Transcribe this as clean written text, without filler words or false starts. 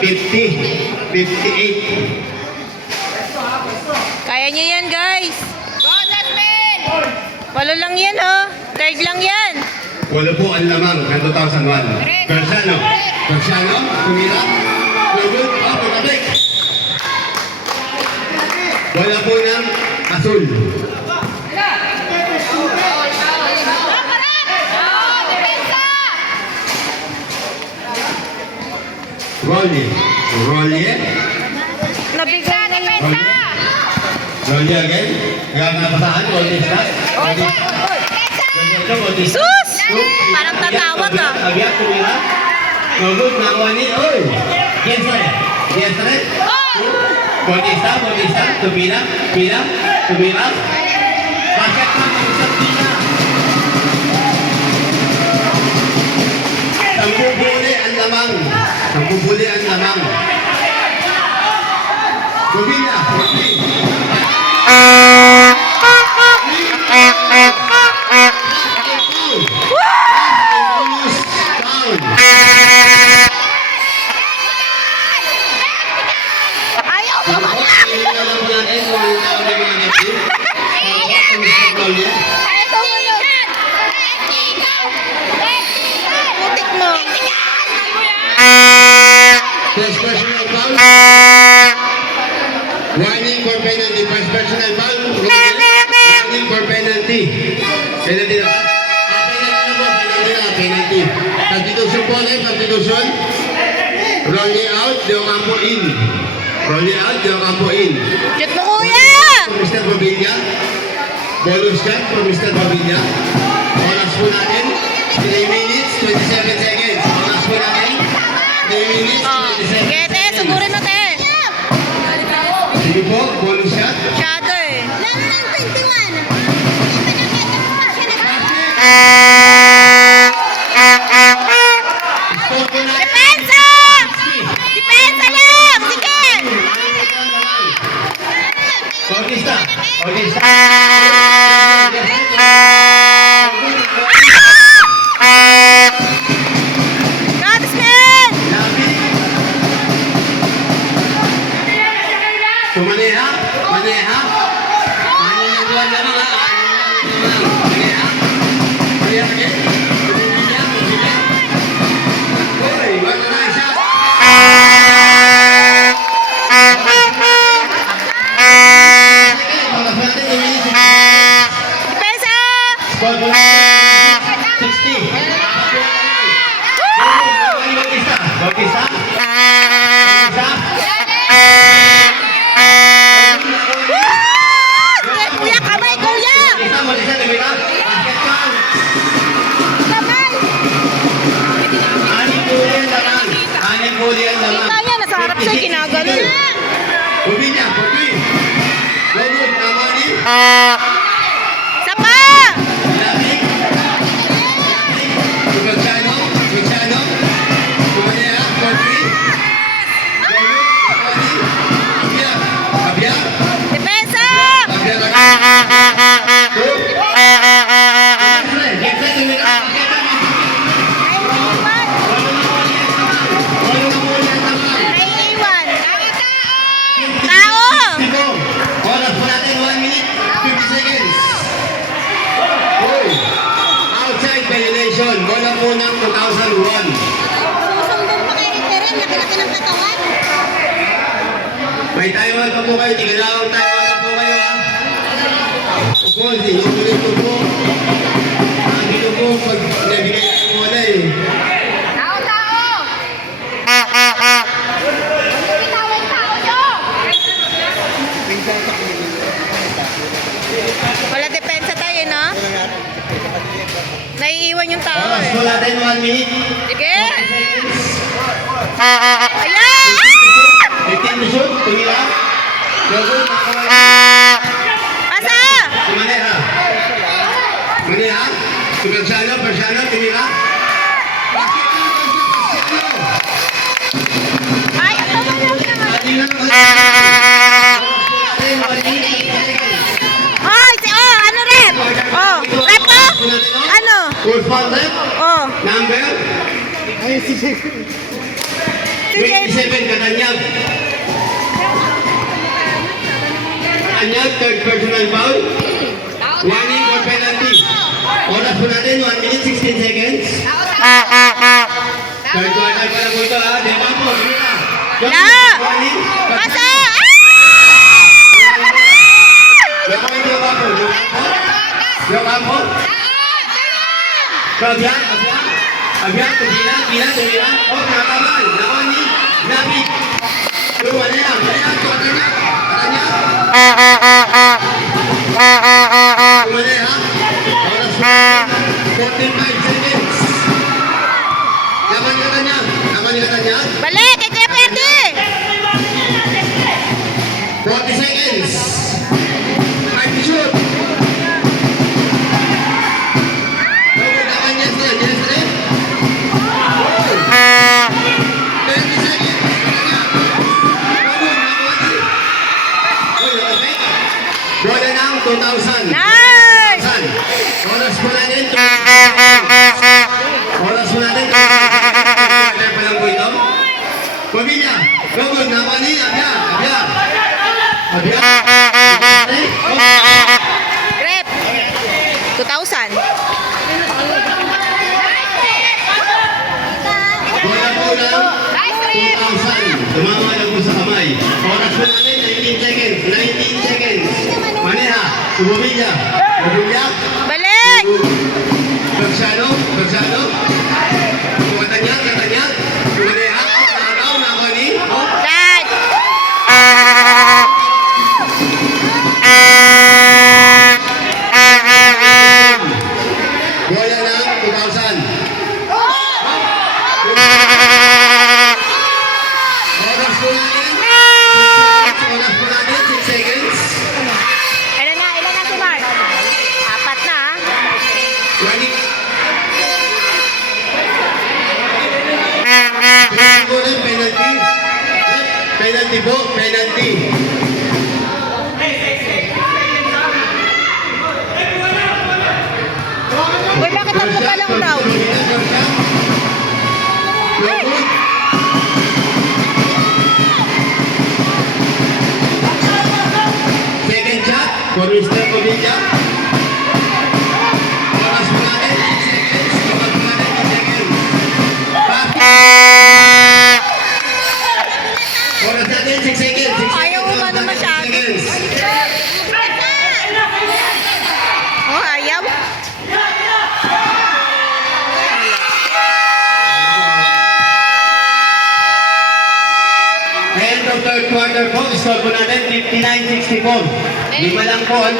50, 58. Kaya niya yan, guys. Go, Jasmine! Walo lang yan, oh. Third lang yan. Wala po ang lamang ng 2001. Persano. Persano. Tumira. Good. Oh, pagkabik. Wala po ng asul. Rolly. Rolly. Nabigay na yan. Rolly again. Gagawin na pasahan. Rolly start. Rolly. Sus! Parang tatawag, ah. Abiat, tumira. Good. Nakuha ni. Oy. Yes, sir. Yes, sir. Bautista. Tumira. Tumira. Bakit ka mag-usap nila? Sampubuli ang lamang. Sampubuli ang lamang. Gubina. Ayaw mo ba? Putik mo. First personal foul. Warning for penalty. First personal foul. Warning for penalty. Penalty na ba? Penalty. Substitution po ulit. Substitution. Rolling out. De Ocampo in. Rolling out. De Ocampo in. Shoot mo, kuya! Mr. Pavilla. Bonus shot from Mr. Pavilla. Oras po natin. 3 minutes, 27 seconds. Oras po natin. 3 minutes, 27 Sige, te. Sugurin mo, te. Sige po, bonus shot. Shadow, eh. Stop po natin. Depensa! Depensa lang! Sige! Bautista. Godsman! Maneha. Maneha dua naman ha. Maneha. Maneha again. Uy, wala na isa. Depensa! Score po 60. Bautista. Sige, kuya, kamay, kuya! Bautista, tumira. Basket foul. Kamay! Aning huli ang laman. Kita niya, nasa harap siya, ginagano. Ubi niya, ubi. Good, tama ni. Isa pa! Lamig. Luciano. Kumanera, Corby. Abia. Depensa! Abia lagi. Naiiwan. Tao! Oras po natin, 1 minute, 50 seconds. Uy. Outside violation. Bola po ng 2001. Susumbong pa kay Eren, laki-laki ng katawan. May timer pa po kayo. Tigalawang timer pa po kayo, ha? Opo, sinukulit ko po. Ang dito po, pag nabigay ang wala eh. Tao! Bitawin tao nyo! Wala depensa tayo, no? Naiiwan yung tao, Oras eh. po natin, 1 minute. Sige! Ayan! 15 to shoot. Tumira. Good, Pasa! Manera. Persano, tumira. Bakit na Persano? Ay, ang tama lang naman. Ating lang ulit. Ay, ano rep? Rep po? Ano? Full foul rep. Oh, Number? si 27, Katanyag. Katanyag, third personal foul. Warning for penalty. Oras po natin, 1 minute 16 seconds. Third quarter pa lang po ito, ha? Di ba po? La! Asa? Yung point yung ako. Yung ako. Abyan. Tumila. Oh, nakabal. Nakoni. Nabi. Malaya. Katanya. Malaya. Oras po. 45 seconds. Laban ni Katanya. Balik! Kay Kuya Ferdy! 40 seconds. Time to shoot. Katanya sila. Yes, sila. 30 seconds. Bola ng 2,000. Nice! Oras po natin. Quarter pa lang po ito. Pamilya. Gogol. Nakani. Abya. Rep! 2,000. Bola po ng 2,000. Tumama lang po sa kamay. Oras po natin, 19 seconds. 19 seconds. Maneha. Bumilya. Balik! Bersano. Katanya. Maneha. Nakagaw. Nakani. Dad! Bola ng 2,000. Oras po natin, 6 seconds. Ilan na si Mark? 4 na, ha? Ready? Penalty. Uy, bakit ang palang daw? Second shot for Mr. Pavilla. Oras mo natin, 6 seconds. Oras mo natin, 6 seconds. Oras natin, 6 seconds. 6 Ayaw seconds. umano Oras natin, 6 masyado. seconds. Oh, ayaw? End of third quarter po, score po natin 59-64. 5 lang po ang